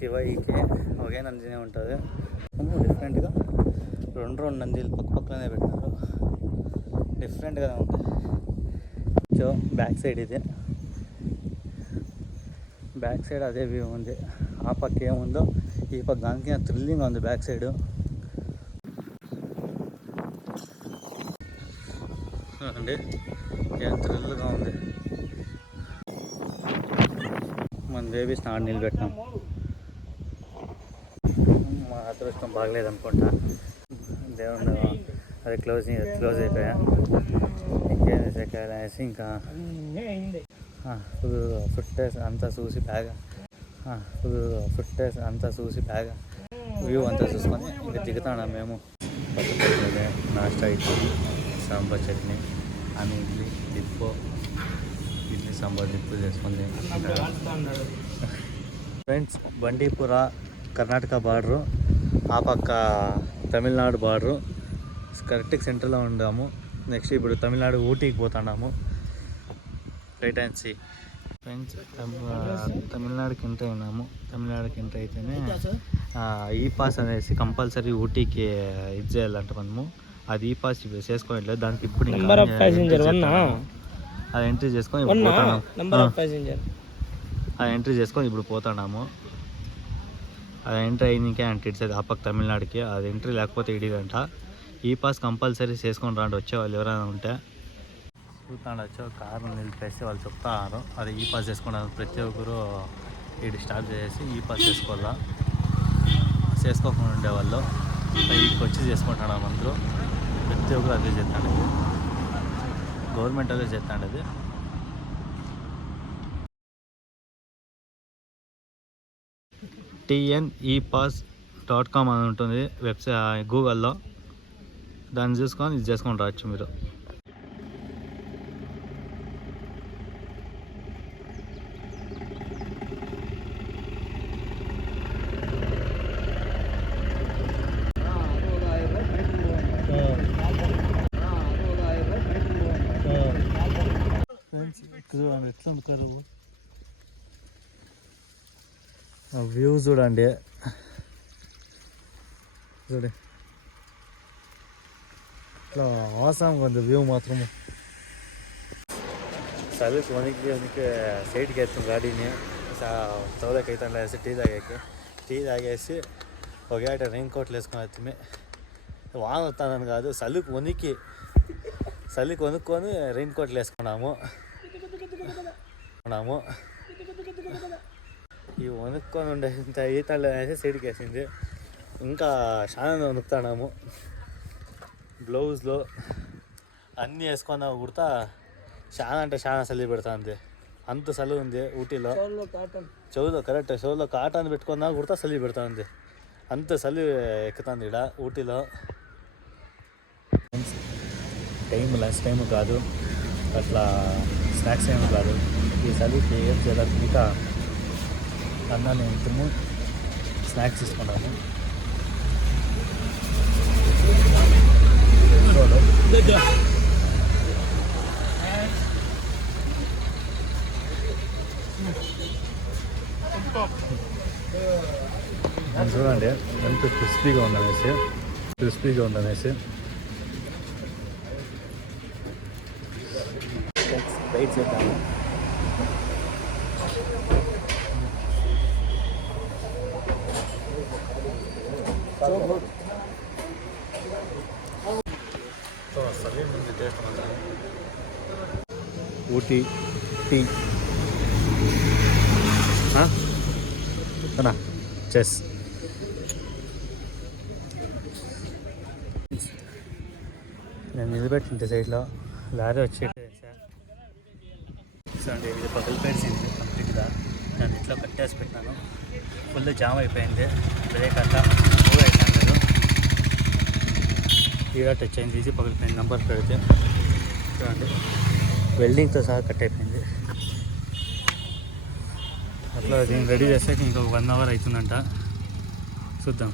శివయ్యకి ఒకే నందినే ఉంటుంది. డిఫరెంట్గా రెండు నందీలు పక్క పక్కనే పెట్టినారు. డిఫరెంట్గా ఉంది. సో బ్యాక్ సైడ్ ఇది, బ్యాక్ సైడ్ అదే వ్యూ ఉంది. ఆ పక్క ఏముందో ఈ పక్క దానికి థ్రిల్లింగ్ ఉంది బ్యాక్ సైడ్. అండి ఏం థ్రిల్గా ఉంది. మన బేబీ స్నానం నీళ్ళు పెట్టినాం. మా అదృష్టం బాగలేదనుకుంటా, దేవుడు అది క్లోజ్ అయిపోయా. ఇంకేం చేసేసి ఇంకా ఫుట్టేస్ అంతా చూసి బాగా వ్యూ అంతా చూసుకొని ఇంకా దిగుతాం మేము. పక్కనే నాష్టా ఇడ్లీ సాంబార్ చట్నీ, ఆమె ఇడ్లీ సాంబార్ డిప్పు చేసుకుంది. ఫ్రెండ్స్, బండీపుర కర్ణాటక బార్డరు, ఆ పక్క తమిళనాడు బార్డరు, కరెక్ట్గా సెంటర్లో ఉన్నాము. నెక్స్ట్ ఇప్పుడు తమిళనాడు ఊటీకి పోతున్నాము. Right and see. ఫ్రెండ్స్, తమిళనాడుకి ఎంటర్ అయినాము. తమిళనాడుకి ఎంటర్ అయితేనే ఈ పాస్ అనేసి కంపల్సరీ ఊటీకి ఇది చేయాలంట మనము. అది ఈ పాస్ చేసుకోవట్లేదు. దానికి ఇప్పుడు అది ఎంట్రీ చేసుకొని ఇప్పుడు పోతున్నాము. అది ఎంట్రీ అయినాకే అంటే ఇటు ఆ పక్క తమిళనాడుకి అది ఎంట్రీ లేకపోతే ఇడిగంట. ఈ పాస్ కంపల్సరీ చేసుకొని రాండి వచ్చేవాళ్ళు ఎవరైనా ఉంటే. చూస్తాండొచ్చు కారు నిలిపేసి వాళ్ళు చెప్తారు అది ఈ పాస్ చేసుకున్నారు. ప్రతి ఒక్కరు ఇటు స్టాప్ చేసి ఈ పాస్ చేసుకోవాలా. చేసుకోకుండా ఉండేవాళ్ళు ఇటుకి వచ్చి చేసుకుంటున్నాం అందరూ. ప్రతి ఒక్కరు అదే చేస్తాండి, గవర్నమెంట్ అదే చేస్తాండి. అది TNEpass.com అని ఉంటుంది వెబ్సైట్ గూగుల్లో. దాన్ని చూసుకొని ఇది చేసుకొని రావచ్చు మీరు. ఎట్లా అనుకోరు వ్యూ చూడండి. ఇట్లా ఆసంగా ఉంది వ్యూ మాత్రము. చలికి వణికి సైడ్కి ఎత్తాం గాడీని. చౌదకి అయితే వేసి టీ తాగేసి ఒక రెయిన్ కోట్లు వేసుకొని వస్తామే. వాన వస్తానని కాదు, చలికి వణుక్కొని రెయిన్ కోట్లు వేసుకున్నాము. ఈ వణుక్కొని ఉండే ఇంత ఈతలు వేసి సైడ్కి వేసింది. ఇంకా చాలా వణుకుతున్నాము. గ్లౌజ్లో అన్నీ వేసుకున్నా కుడతా చాలా అంటే చాలా చలి పెడుతుంది. అంత చలి ఉంది ఊటీలో. చెవులో కాటన్ పెట్టుకున్నా కుడతా చలి పెడుతుంది. అంత చలి ఎక్కుతుంది ఇక్కడ ఊటీలో. లంచ్ టైం కాదు, అట్లా స్నాక్స్ టైం కాదు. ఈ చలికి ఏం చేయాలి, ఇంకా అన్నాన్ని ఎంతము స్నాక్స్ తీసుకున్నాము. చూడండి ఎంత క్రిస్పీగా ఉందనేసి బయట చేద్దాము. ఊటీ టీ చెస్. నేను నిలబెట్టింటే సైడ్లో లారీ వచ్చి చూడండి, ఇది పగిలిపోయింది కంప్లీట్గా. నేను ఇట్లా కట్టేసి పెట్టినాను. ఫుల్ జామ్ అయిపోయింది. బ్రేక్ అట్లా మూవ్ అయిపోయినాడు. ఈడ టచ్ అయింది, ఈజీ పగిలిపోయింది. నెంబర్ పెడితే చూడండి వెల్డింగ్తో సహా కట్ అయిపోయింది. అట్లా దీన్ని రెడీ చేస్తే ఇంకొక 1 hour అవుతుందంట. చూద్దాం.